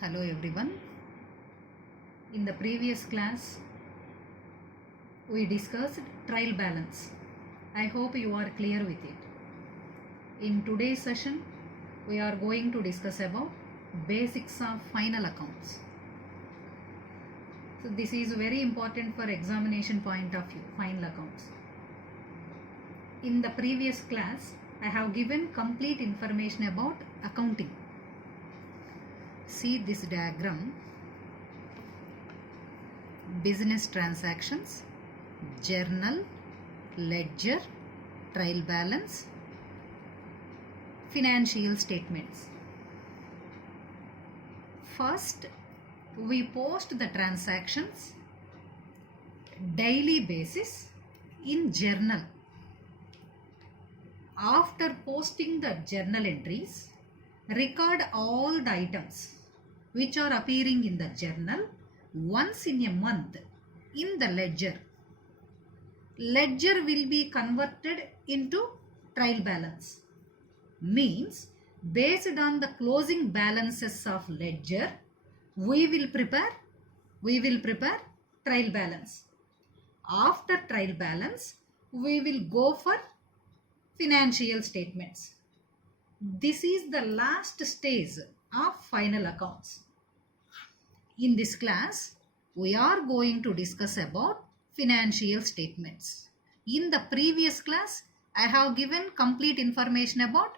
Hello everyone. In the previous class, we discussed trial balance. I hope you are clear with it. In today's session, we are going to discuss about basics of final accounts. So this is very important for examination point of view, final accounts. In the previous class, I have given complete information about accounting. See this diagram. Business transactions, journal, ledger, trial balance, financial statements. First, we post the transactions daily basis in journal. After posting the journal entries, record all the items which are appearing in the journal once in a month in the ledger. Ledger will be converted into trial balance. Means based on the closing balances of ledger, we will prepare trial balance. After trial balance, we will go for financial statements. This is the last stage of final accounts. In this class, we are going to discuss about financial statements. In the previous class, I have given complete information about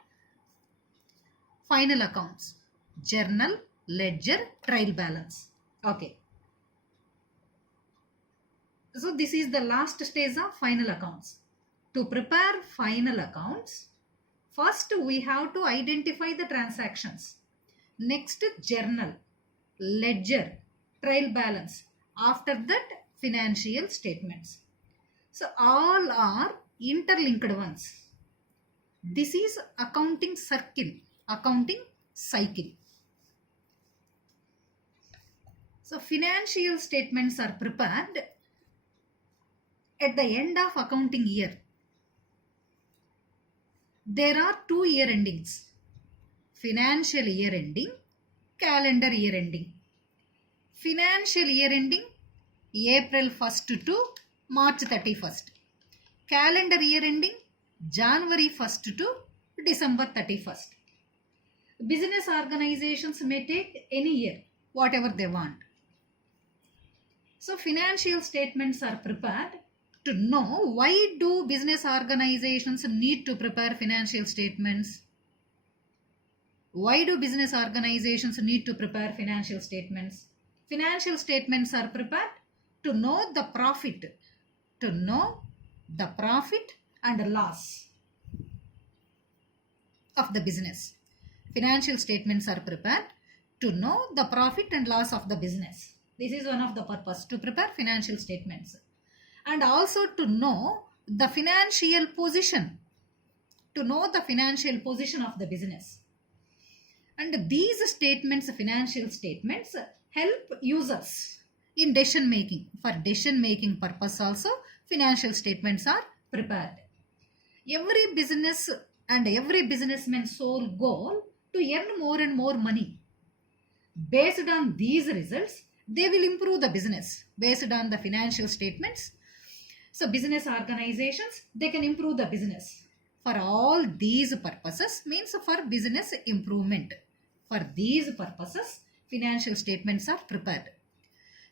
final accounts, journal, ledger, trial balance. Okay. So this is the last stage of final accounts. To prepare final accounts, first we have to identify the transactions. Next, journal, ledger, trial balance. After that, financial statements. So all are interlinked ones. This is accounting circle, accounting cycle. So financial statements are prepared at the end of accounting year. There are 2 year endings, financial year ending, calendar year ending. Financial year ending April 1st to March 31st. Calendar year ending January 1st to December 31st. Business organizations may take any year, whatever they want. So financial statements are prepared. To know why do business organizations need to prepare financial statements? Why do business organizations need to prepare financial statements? Financial statements are prepared to know the profit, and loss of the business. Financial statements are prepared to know the profit and loss of the business. This is one of the purpose to prepare financial statements. And also to know the financial position, of the business. And these statements, financial statements, help users in decision making. For decision making purpose also, financial statements are prepared. Every business and every businessman's sole goal to earn more and more money. Based on these results, they will improve the business based on the financial statements. So business organizations, they can improve the business. For all these purposes, means for business improvement. For these purposes, financial statements are prepared.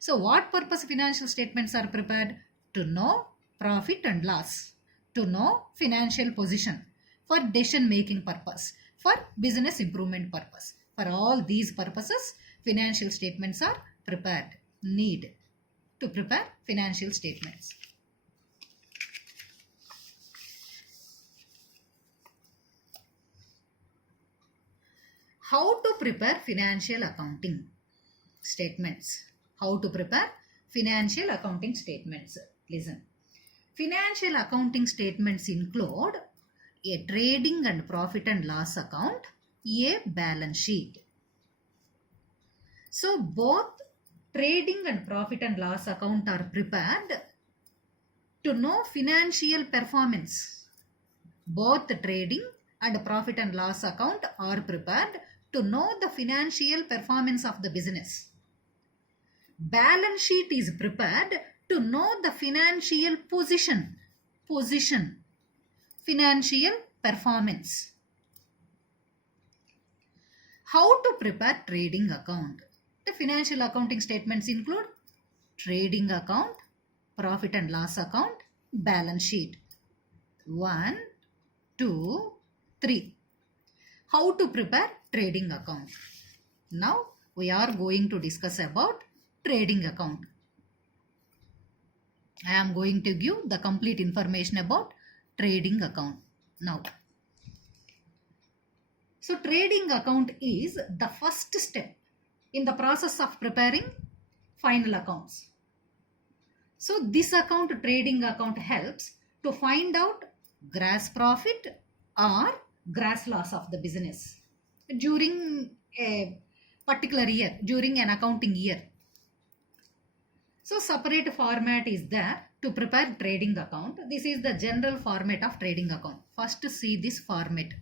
So what purpose financial statements are prepared? To know profit and loss, to know financial position, for decision making purpose, for business improvement purpose. For all these purposes, financial statements are prepared. Need to prepare financial statements. How to prepare financial accounting statements? How to prepare financial accounting statements? Listen. Financial accounting statements include a trading and profit and loss account, a balance sheet. So both trading and profit and loss account are prepared to know financial performance. Both trading and profit and loss account are prepared to know the financial performance of the business. Balance sheet is prepared to know the financial position, financial performance. How to prepare trading account? The financial accounting statements include trading account, profit and loss account, balance sheet. 1, 2, 3. How to prepare trading account? Now we are going to discuss about trading account. I am going to give the complete information about trading account now. So trading account is the first step in the process of preparing final accounts. So this account, trading account, helps to find out gross profit or gross loss of the business during a particular year, during an accounting year. So separate format is there to prepare trading account. This is the general format of trading account. First see this format.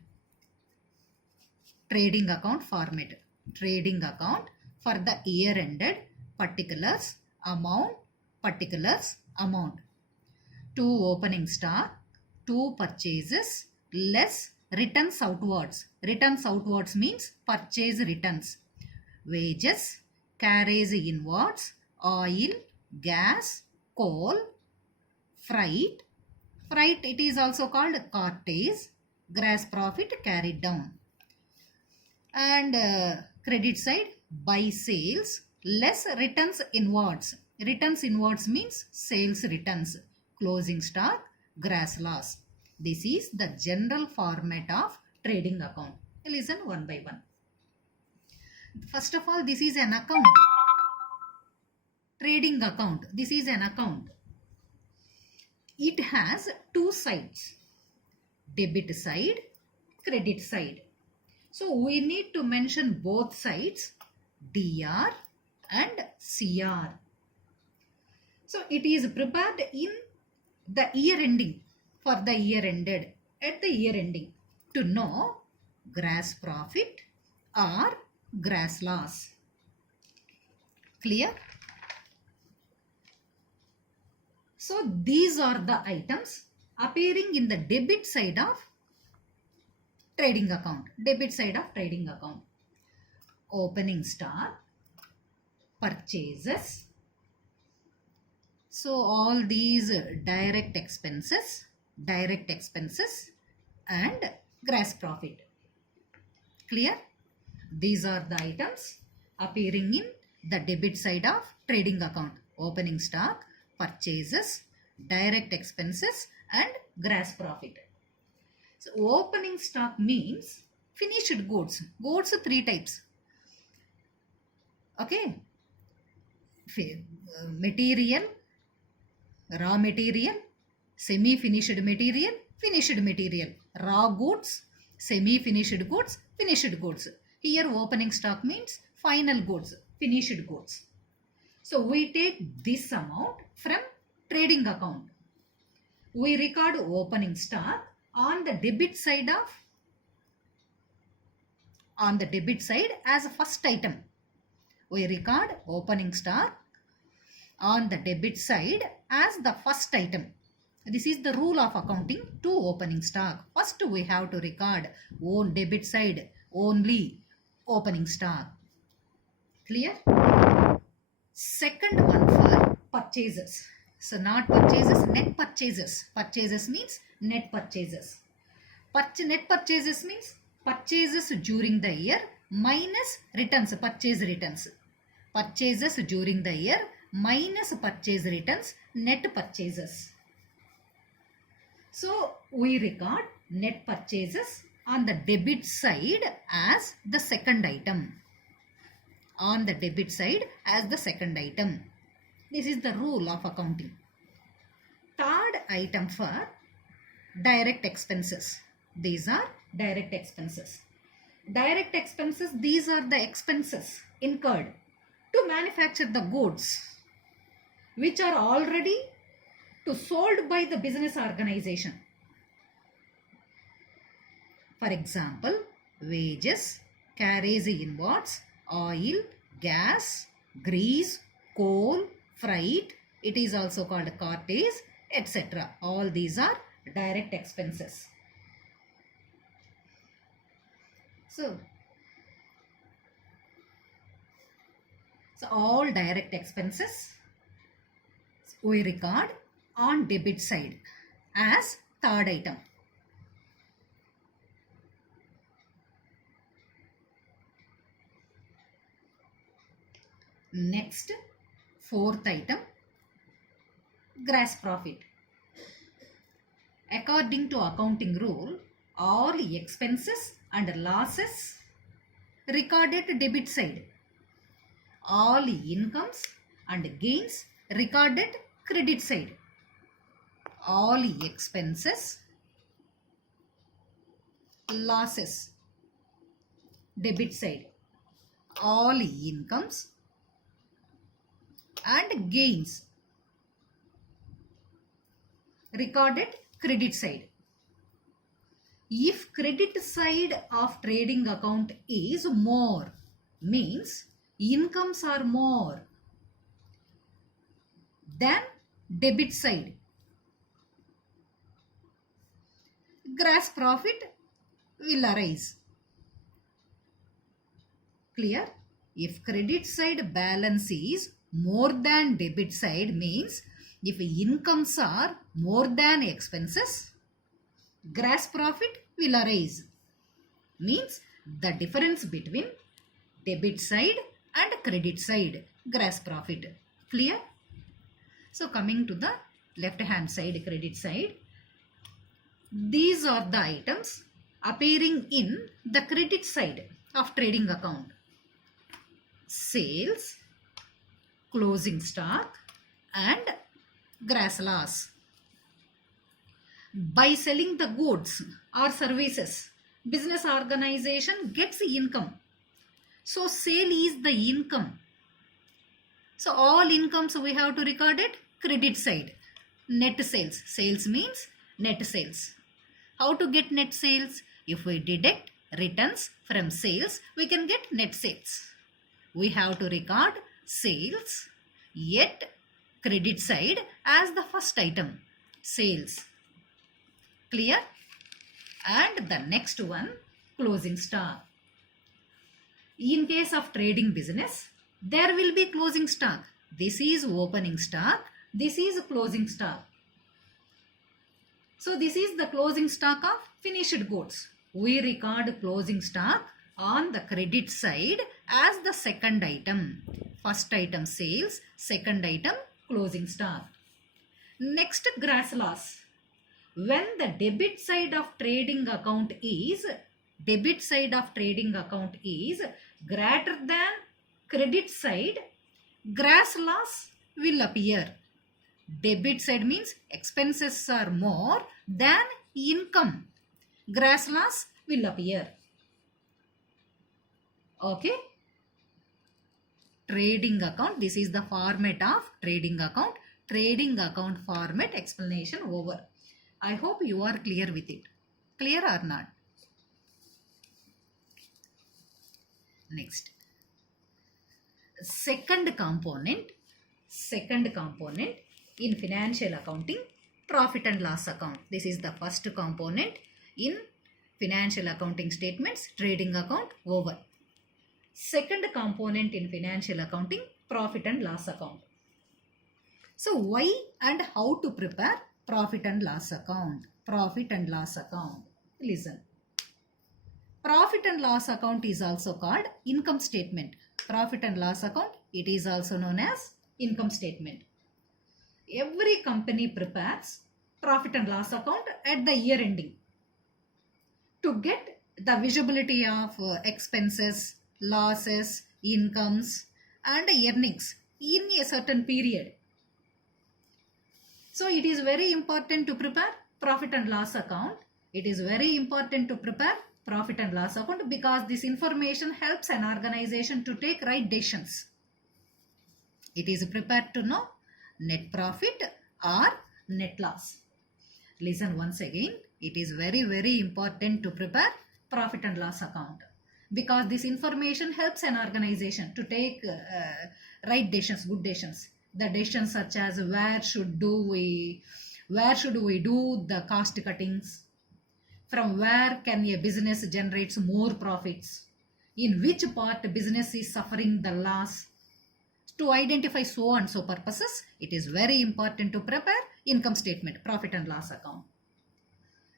Trading account format. Trading account for the year ended, particulars, amount, particulars, amount. 2 opening stock, 2 purchases, less returns outwards. Returns outwards means purchase returns. Wages, carriage inwards, oil, gas, coal, freight. Freight, it is also called cartage. Gross profit carried down. And credit side, buy sales, less returns inwards. Returns inwards means sales returns. Closing stock, gross loss. This is the general format of trading account. Listen one by one. First of all, this is an account. Trading account. This is an account. It has 2 sides. Debit side, credit side. So we need to mention both sides, DR and CR. So it is prepared in the year ending, for the year ended, at the year ending, to know gross profit or gross loss. Clear? So these are the items appearing in the debit side of trading account. Debit side of trading account. Opening stock, purchases. So all these direct expenses and gross profit. Clear? These are the items appearing in the debit side of trading account. Opening stock, purchases, direct expenses and gross profit. So opening stock means finished goods. Goods 3 types. Okay. Material, raw material, semi-finished material, finished material. Raw goods, semi-finished goods, finished goods. Here opening stock means final goods, finished goods. So we take this amount from trading account. We record opening stock on the debit side as a first item. We record opening stock on the debit side as the first item. This is the rule of accounting to opening stock. First we have to record on debit side only opening stock. Clear? Second one for purchases. So not purchases, net purchases. Purchases means net purchases. Net purchases means purchases during the year minus returns, purchase returns. Purchases during the year minus purchase returns, net purchases. So we record net purchases on the debit side as the second item. On the debit side as the second item. This is the rule of accounting. Third item for direct expenses. These are direct expenses. Direct expenses, these are the expenses incurred to manufacture the goods which are already sold by the business organization. For example, wages, carries inwards oil, gas, grease, coal, freight. It is also called cartage, etc. All these are direct expenses. So all direct expenses we record on debit side as third item. Next, fourth item, gross profit. According to accounting rule, all expenses and losses recorded debit side. All incomes and gains recorded credit side. All expenses, losses, debit side. All incomes and gains recorded credit side. If credit side of trading account is more, means incomes are more than debit side, gross profit will arise. Clear? If credit side balance is more than debit side, means if incomes are more than expenses, gross profit will arise. Means the difference between debit side and credit side, gross profit. Clear? So coming to the left hand side, credit side, these are the items appearing in the credit side of trading account. Sales, closing stock and gross loss. By selling the goods or services, business organization gets income. So sale is the income. So all incomes we have to record it credit side. Net sales. Sales means net sales. How to get net sales? If we deduct returns from sales, we can get net sales. We have to record sales yet credit side as the first item, sales. Clear? And the next one, closing stock. In case of trading business, there will be closing stock. This is opening stock, this is closing stock. So this is the closing stock of finished goods. We record closing stock on the credit side as the second item. First item sales, second item closing stock. Next, gross loss. When the debit side of trading account is greater than credit side, gross loss will appear. Debit side means expenses are more than income. Gross loss will appear. Okay. Trading account. This is the format of trading account. Trading account format explanation over. I hope you are clear with it. Clear or not? Next. Second component in financial accounting, profit and loss account. This is the first component in financial accounting statements, trading account over. Second component in financial accounting, profit and loss account. So why and how to prepare profit and loss account? Profit and loss account. Listen. Profit and loss account is also called income statement. Profit and loss account, it is also known as income statement. Every company prepares profit and loss account at the year ending to get the visibility of expenses, losses, incomes and earnings in a certain period. So it is very important to prepare profit and loss account. It is very important to prepare profit and loss account because this information helps an organization to take right decisions. It is prepared to know net profit or net loss. Listen once again. It is very, very important to prepare profit and loss account because this information helps an organization to take right decisions, good decisions. The decisions such as where should we do the cost cuttings, from where can a business generates more profits, in which part business is suffering the loss. To identify so and so purposes, it is very important to prepare income statement, profit and loss account.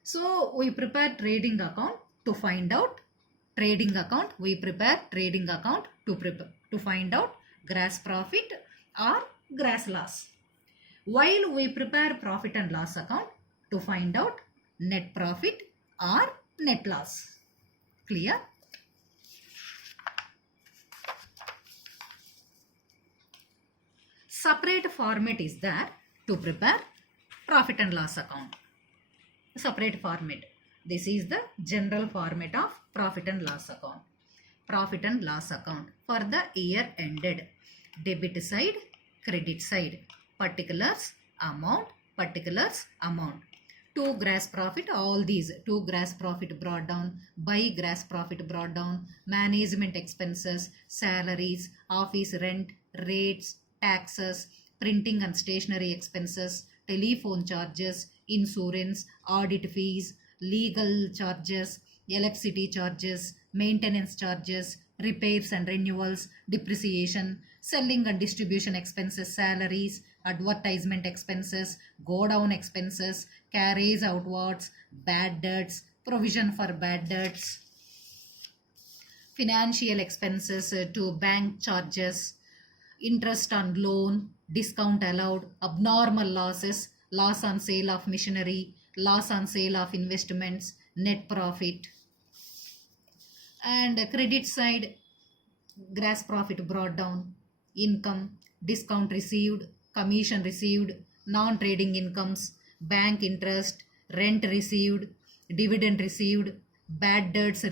So we prepare trading account to find out trading account. We prepare trading account to find out gross profit or gross loss. While we prepare profit and loss account to find out net profit or net loss. Clear? Separate format is there to prepare profit and loss account. Separate format. This is the general format of profit and loss account. Profit and loss account for the year ended. Debit side, credit side. Particulars, amount. To gross profit, all these. To gross profit brought down, by gross profit brought down, management expenses, salaries, office rent, rates, taxes, printing and stationery expenses, telephone charges, insurance, audit fees, legal charges, electricity charges, maintenance charges, repairs and renewals, depreciation, selling and distribution expenses, salaries, advertisement expenses, go down expenses, carries outwards, bad debts, provision for bad debts, financial expenses to bank charges, interest on loan, discount allowed, abnormal losses, loss on sale of machinery, loss on sale of investments, net profit. And credit side, gross profit brought down, income, discount received, commission received, non-trading incomes, bank interest, rent received, dividend received, bad debts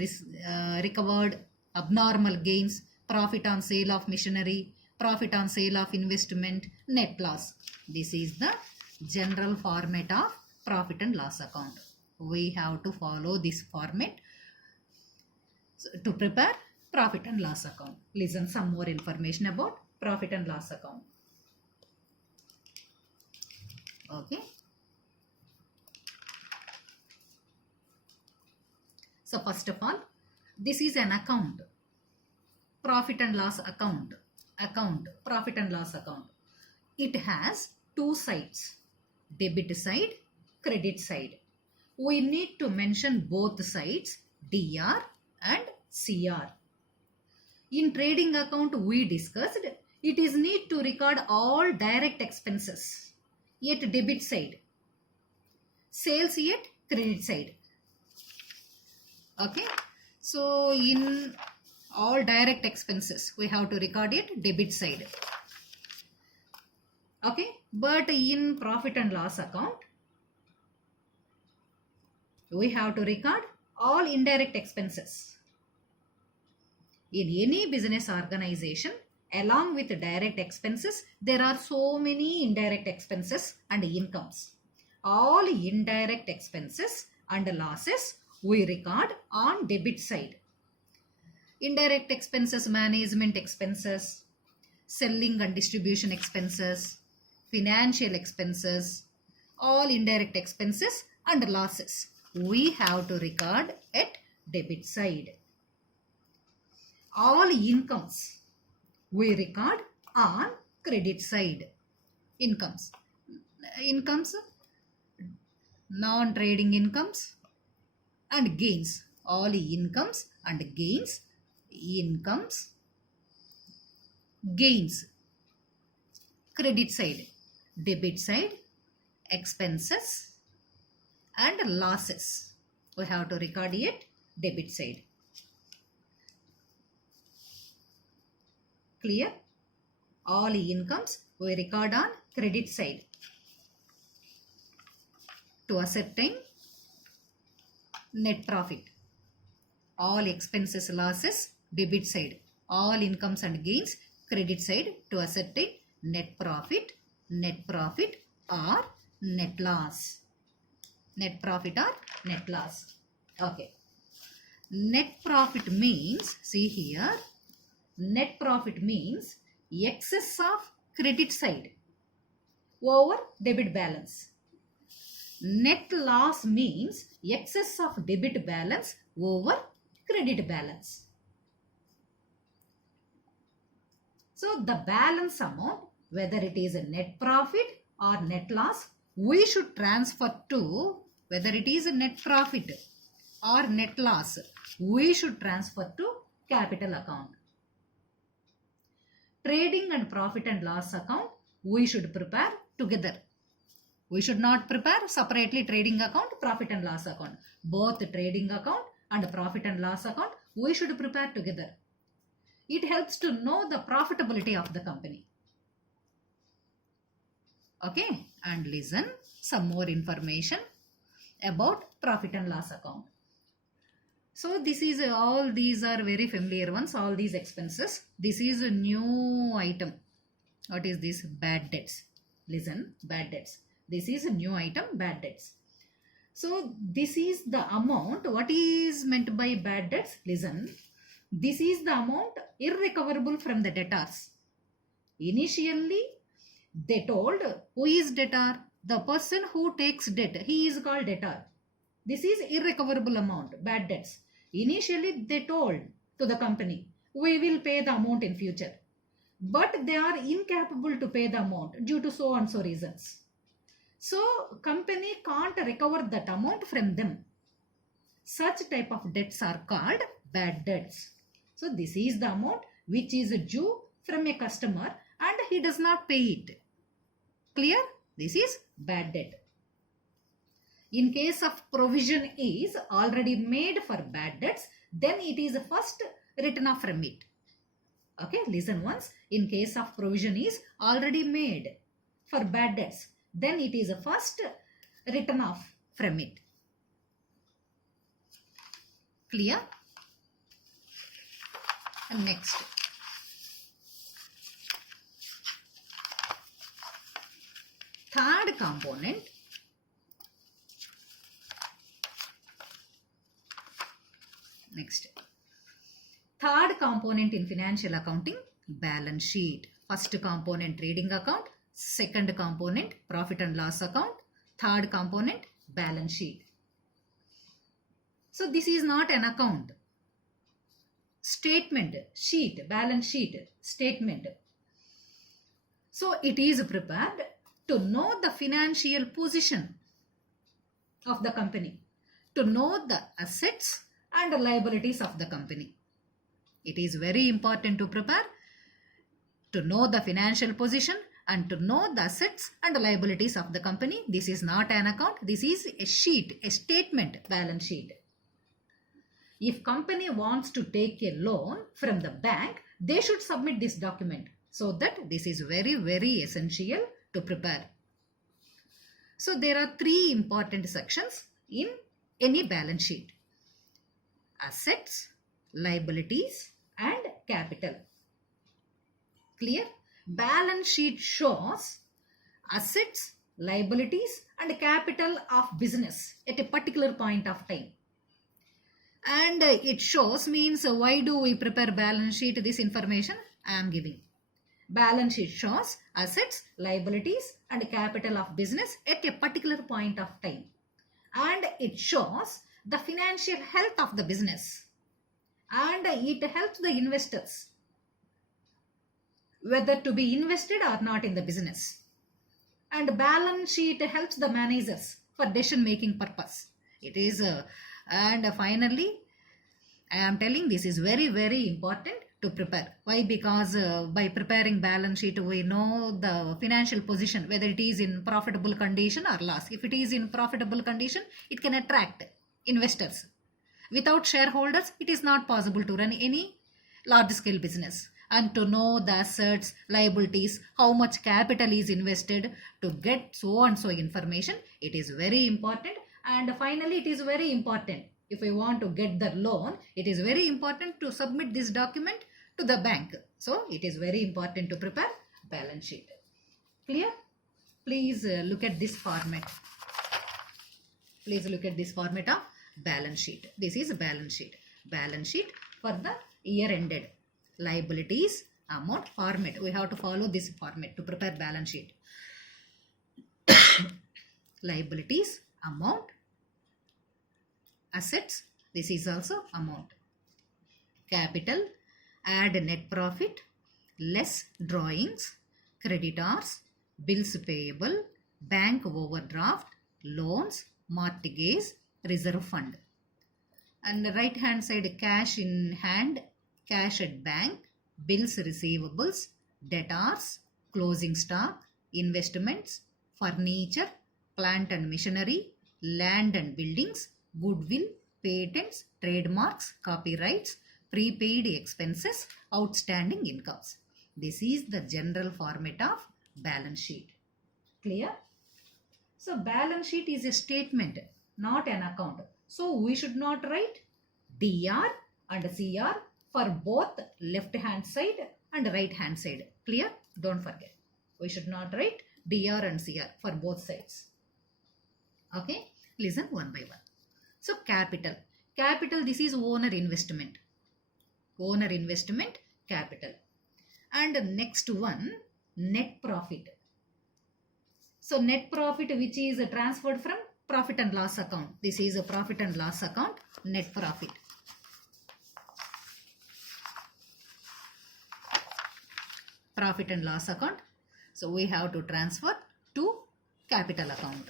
recovered, abnormal gains, profit on sale of machinery, profit on sale of investment, net loss. This is the general format of profit and loss account. We have to follow this format to prepare profit and loss account. Listen some more information about profit and loss account. Okay. So first of all, this is an account. Profit and loss account. Profit and loss account. It has two sides, debit side, credit side. We need to mention both sides, DR and CR. In trading account we discussed, it is need to record all direct expenses at debit side, sales at credit side. Okay, so in all direct expenses we have to record it debit side. Okay, but in profit and loss account we have to record all indirect expenses. In any business organization, along with direct expenses, there are so many indirect expenses and incomes. All indirect expenses and losses we record on debit side. Indirect expenses, management expenses, selling and distribution expenses, financial expenses, all indirect expenses and losses we have to record at debit side. All incomes we record on credit side. Incomes, non-trading incomes and gains. All incomes and gains. Gains, credit side, debit side, expenses and losses we have to record it debit side. Clear? All incomes we record on credit side. To ascertain net profit, all expenses, losses, debit side, all incomes and gains, credit side, to ascertain net profit or net loss. Net profit or net loss. Okay. Net profit means, see here, net profit means excess of credit side over debit balance. Net loss means excess of debit balance over credit balance. So the balance amount, whether it is a net profit or net loss, we should transfer to, whether it is a net profit or net loss, we should transfer to capital account. Trading and profit and loss account, we should prepare together. We should not prepare separately trading account, profit and loss account. Both trading account and profit and loss account, we should prepare together. It helps to know the profitability of the company. Okay, and listen some more information about profit and loss account. So this is all these are very familiar ones, all these expenses. This is a new item. What is this? Bad debts. Listen, bad debts. This is a new item, bad debts. So this is the amount. What is meant by bad debts? Listen, this is the amount irrecoverable from the debtors. Initially, they told who is debtor? The person who takes debt. He is called debtor. This is irrecoverable amount, bad debts. Initially, they told to the company, we will pay the amount in future. But they are incapable to pay the amount due to so and so reasons. So, company can't recover that amount from them. Such type of debts are called bad debts. So, this is the amount which is due from a customer and he does not pay it. Clear? This is bad debt. In case of provision is already made for bad debts, then it is first written off from it. Okay, listen once. In case of provision is already made for bad debts, then it is first written off from it. Clear? And next. Third component. Next. Third component in financial accounting, balance sheet. First component, trading account. Second component, profit and loss account. Third component, balance sheet. So this is not an account. Statement, sheet, balance sheet, statement. So it is prepared to know the financial position of the company, to know the assets and liabilities of the company. It is very important to prepare to know the financial position and to know the assets and liabilities of the company. This is not an account. This is a sheet, a statement, balance sheet. If company wants to take a loan from the bank, they should submit this document. So that this is very, very essential to prepare. So there are three important sections in any balance sheet: assets, liabilities and capital. Clear? Balance sheet shows assets, liabilities and capital of business at a particular point of time. And it shows means why do we prepare balance sheet? This information I am giving. Balance sheet shows assets, liabilities and capital of business at a particular point of time. And it shows the financial health of the business. And it helps the investors whether to be invested or not in the business. And balance sheet helps the managers for decision making purpose. It is and finally I am telling this is very, very important to prepare. Why? Because by preparing balance sheet we know the financial position, whether it is in profitable condition or loss. If it is in profitable condition, it can attract investors. Without shareholders, it is not possible to run any large scale business. And to know the assets, liabilities, how much capital is invested, to get so and so information, it is very important. And finally, it is very important. If we want to get the loan, it is very important to submit this document to the bank. So, it is very important to prepare balance sheet. Clear? Please look at this format. Please look at this format of balance sheet. This is a balance sheet. balance sheet for the year ended. Liabilities, amount, format. We have to follow this format to prepare balance sheet. Liabilities, amount, assets, this is also amount. Capital, add net profit, less drawings, creditors, bills payable, bank overdraft, loans, mortgage, reserve fund. And the right hand side, cash in hand, cash at bank, bills receivables, debtors, closing stock, investments, furniture, plant and machinery, land and buildings, goodwill, patents, trademarks, copyrights, prepaid expenses, outstanding incomes. This is the general format of balance sheet. Clear? So balance sheet is a statement, not an account. So we should not write DR and CR for both left hand side and right hand side. Clear? Don't forget. We should not write DR and CR for both sides. Okay? Listen one by one. So capital. Capital, this is owner investment. Owner investment, capital. And next one, net profit. So net profit which is transferred from profit and loss account. This is a profit and loss account, net profit. Profit and loss account. So we have to transfer to capital account.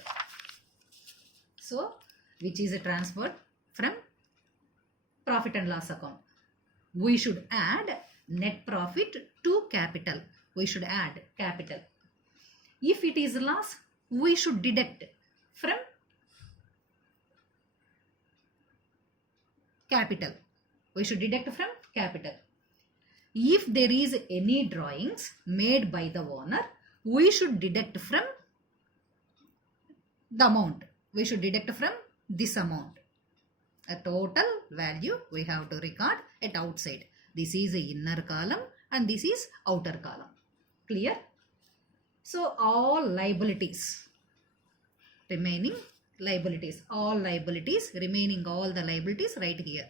So which is transferred from profit and loss account. We should add net profit to capital. We should add capital. If it is loss, we should deduct from capital. We should deduct from capital. If there is any drawings made by the owner, we should deduct from the amount. We should deduct from this amount. A total value we have to record at outside. This is the inner column and this is outer column. Clear? So all liabilities, remaining liabilities, all liabilities, remaining all the liabilities right here.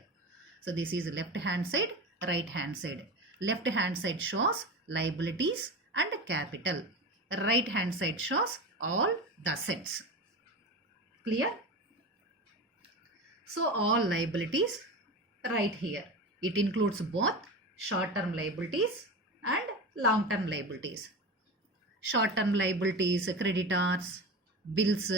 So this is left hand side, right hand side. Left hand side shows liabilities and capital. Right hand side shows all the assets. Clear? So all liabilities right here. It includes both short-term liabilities and long-term liabilities. Short-term liabilities, creditors, bills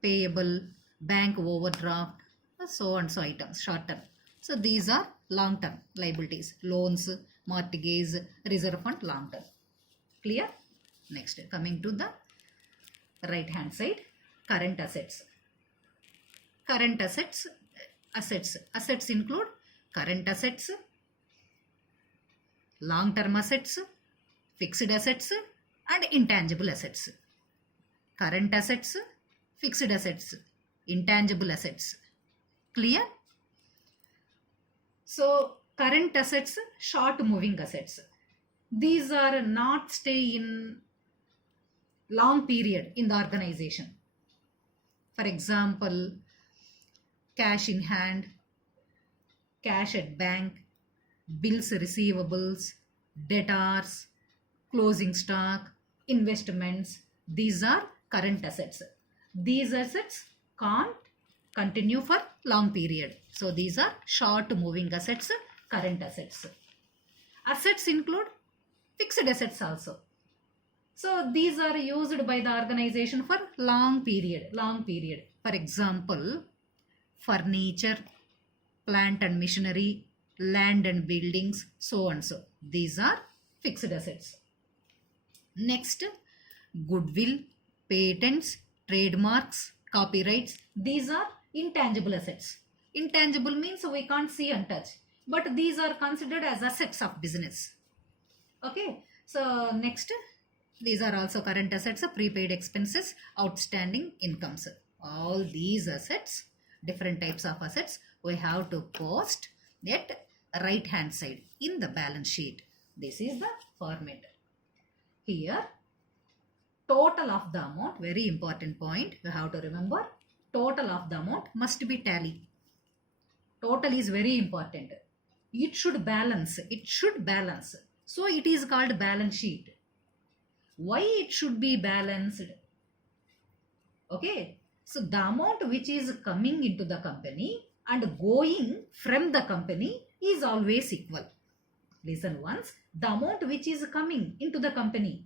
payable, bank overdraft, so and so items, short-term. So these are long-term liabilities, loans, mortgage, reserve fund, long-term. Clear? Next, coming to the right-hand side, current assets. Current assets, assets include current assets, long-term assets, fixed assets and intangible assets. Current assets, fixed assets, intangible assets. Clear? So current assets, short moving assets. These are not stay in long period in the organization. For example, cash in hand, cash at bank, bills receivables, debtors, closing stock, investments. These are current assets. These assets can't continue for long period. So these are short moving assets, current assets. Assets include fixed assets also. So these are used by the organization for long period. For example, furniture, plant and machinery, land and buildings, so and so. These are fixed assets. Next, goodwill, patents, trademarks, copyrights. These are intangible assets. Intangible means we can't see and touch, but these are considered as assets of business. Okay, so next, these are also current assets, prepaid expenses, outstanding incomes. All these assets, different types of assets, we have to post at right hand side in the balance sheet. This is the format. Here, total of the amount, very important point, you have to remember, total of the amount must be tally. Total is very important. It should balance. It should balance. So it is called balance sheet. Why it should be balanced? Okay. So the amount which is coming into the company and going from the company is always equal. Listen once. The amount which is coming into the company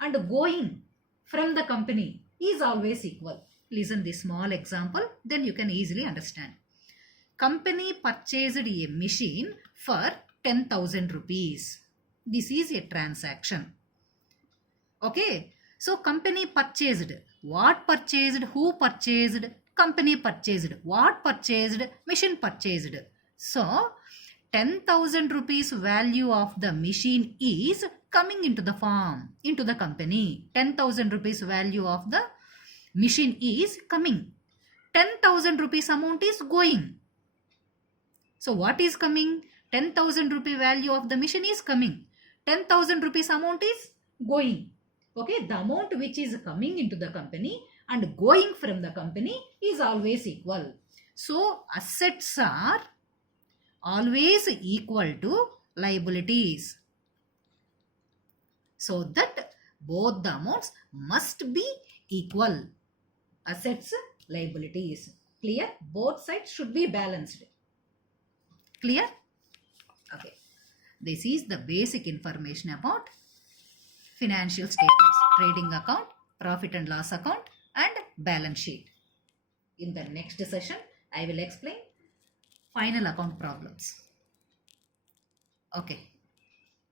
and going from the company is always equal. Listen this small example, then you can easily understand. Company purchased a machine for 10,000 rupees. This is a transaction. Okay. So company purchased. What purchased? Who purchased? Company purchased. What purchased? Machine purchased. So 10,000 rupees value of the machine is coming into the farm, into the company. 10,000 rupees value of the machine is coming. 10,000 rupees amount is going. So what is coming? 10,000 rupee value of the machine is coming. 10,000 rupees amount is going. Okay, the amount which is coming into the company and going from the company is always equal. So assets are always equal to liabilities. So that both the amounts must be equal. Assets, liabilities. Clear? Both sides should be balanced. Clear? Okay. This is the basic information about financial statements, trading account, profit and loss account, and balance sheet. In the next session, I will explain final account problems. Okay.